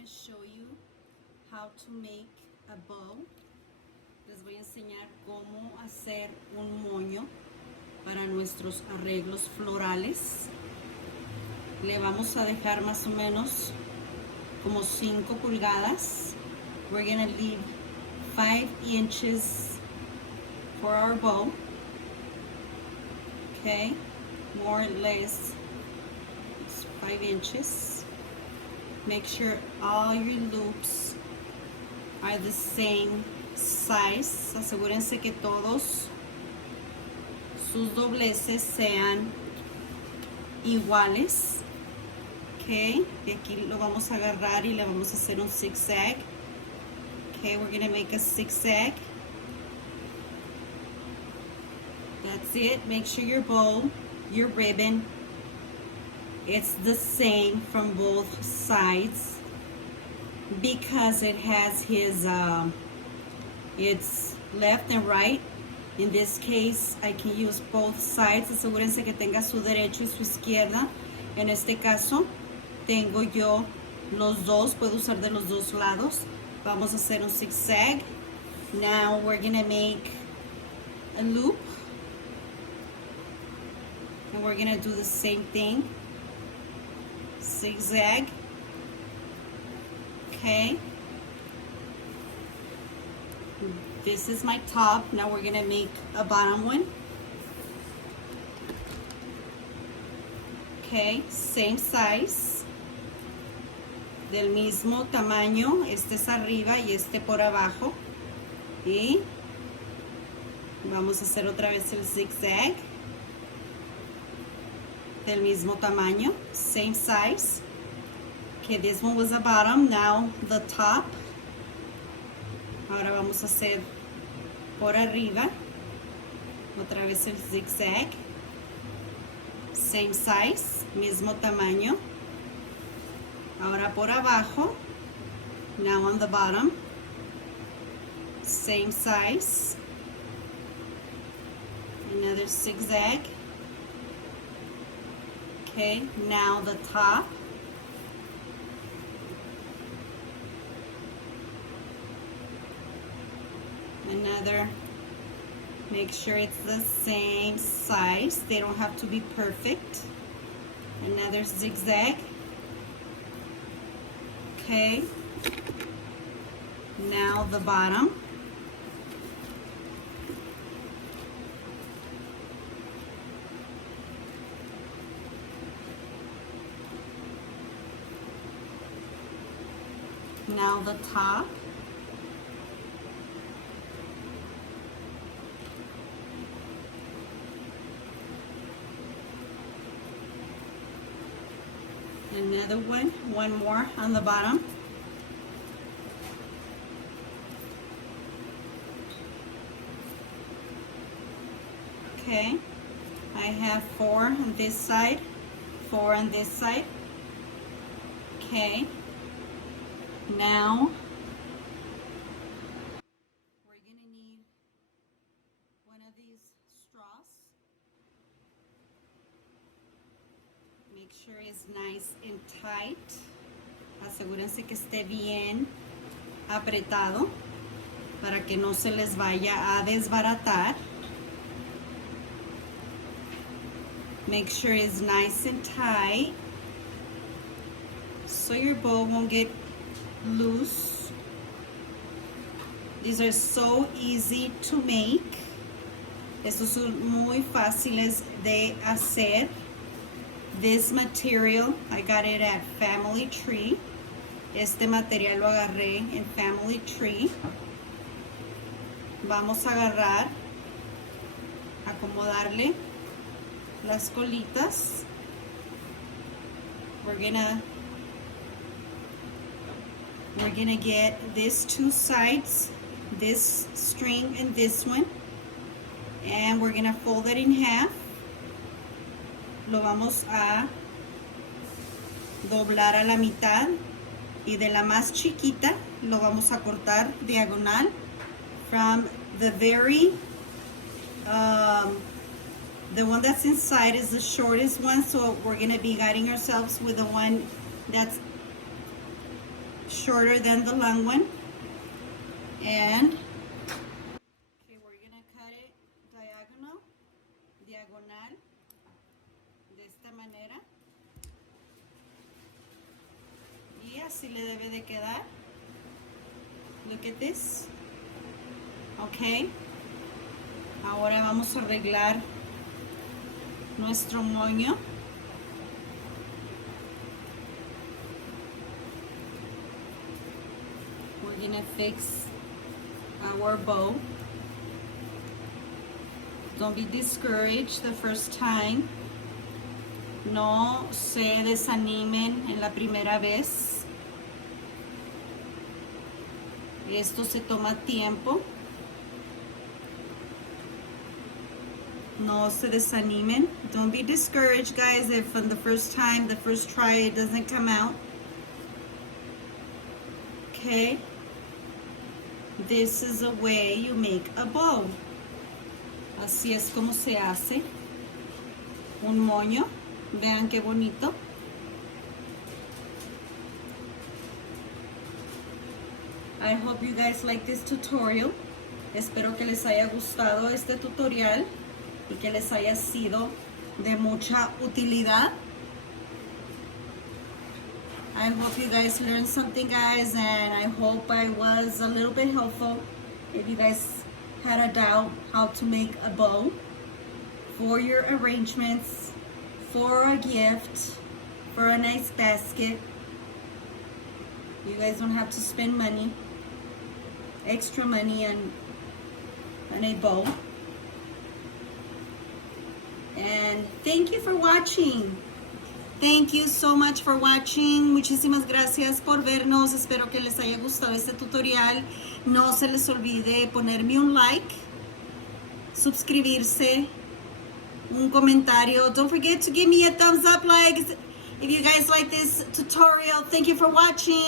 going to show you how to make a bow. Les voy a enseñar cómo hacer un moño para nuestros arreglos florales. Le vamos a dejar más o menos como 5 pulgadas. We're going to leave 5 inches for our bow. Okay, more or less 5 inches. Make sure all your loops are the same size. Asegúrense que todos sus dobleces sean iguales. Okay, y aquí lo vamos a agarrar y le vamos a hacer un zigzag. Okay, we're gonna make a zigzag. That's it. Make sure your bow, your ribbon, it's the same from both sides because it has his it's left and right. In this case I can use both sides. Asegúrense que tenga su derecho y su izquierda. En este caso tengo yo los dos, puedo usar de los dos lados. Vamos a hacer un zigzag. Now we're gonna make a loop and we're gonna do the same thing. Zigzag. Okay, this is my top. Now we're gonna make a bottom one. Okay, same size, del mismo tamaño. Este es arriba y este por abajo. Y vamos a hacer otra vez el zigzag, del mismo tamaño, same size. Okay, this one was the bottom, now the top. Ahora vamos a hacer por arriba, otra vez el zigzag, same size, mismo tamaño. Ahora por abajo, now on the bottom, same size, another zigzag. Okay, now the top. Another, make sure it's the same size. They don't have to be perfect. Another zigzag. Okay, now the bottom. Now the top. Another one more on the bottom. Okay, I have 4 on this side, 4 on this side. Okay, now we're gonna need one of these straws. Make sure it's nice and tight. Asegúrense que esté bien apretado para que no se les vaya a desbaratar. Make sure it's nice and tight so your bow won't get loose. These are so easy to make. Estos son muy fáciles de hacer. This material, I got it at Family Tree. Este material lo agarré en Family Tree. Vamos a agarrar, acomodarle las colitas. We're gonna get these 2 sides, this string and this one, and we're gonna fold it in half. Lo vamos a doblar a la mitad y de la más chiquita lo vamos a cortar diagonal from the very the one that's inside is the shortest one, so we're going to be guiding ourselves with the one that's shorter than the long one. And okay, we're gonna cut it diagonal, de esta manera. Y así le debe de quedar. Look at this. Ok. Ahora vamos a arreglar nuestro moño. We're gonna fix our bow. Don't be discouraged the first time. No se desanimen en la primera vez. Esto se toma tiempo. No se desanimen. Don't be discouraged, guys, if on the first time, the first try, it doesn't come out. Okay. This is a way you make a bow. Así es como se hace un moño. Vean qué bonito. I hope you guys like this tutorial. Espero que les haya gustado este tutorial y que les haya sido de mucha utilidad. I hope you guys learned something, guys, and I hope I was a little bit helpful. If you guys had a doubt how to make a bow for your arrangements, for a gift, for a nice basket, you guys don't have to spend money, extra money on a bow. And thank you for watching. Thank you so much for watching. Muchísimas gracias por vernos. Espero que les haya gustado este tutorial. No se les olvide ponerme un like, suscribirse, un comentario. Don't forget to give me a thumbs up, like, if you guys like this tutorial. Thank you for watching.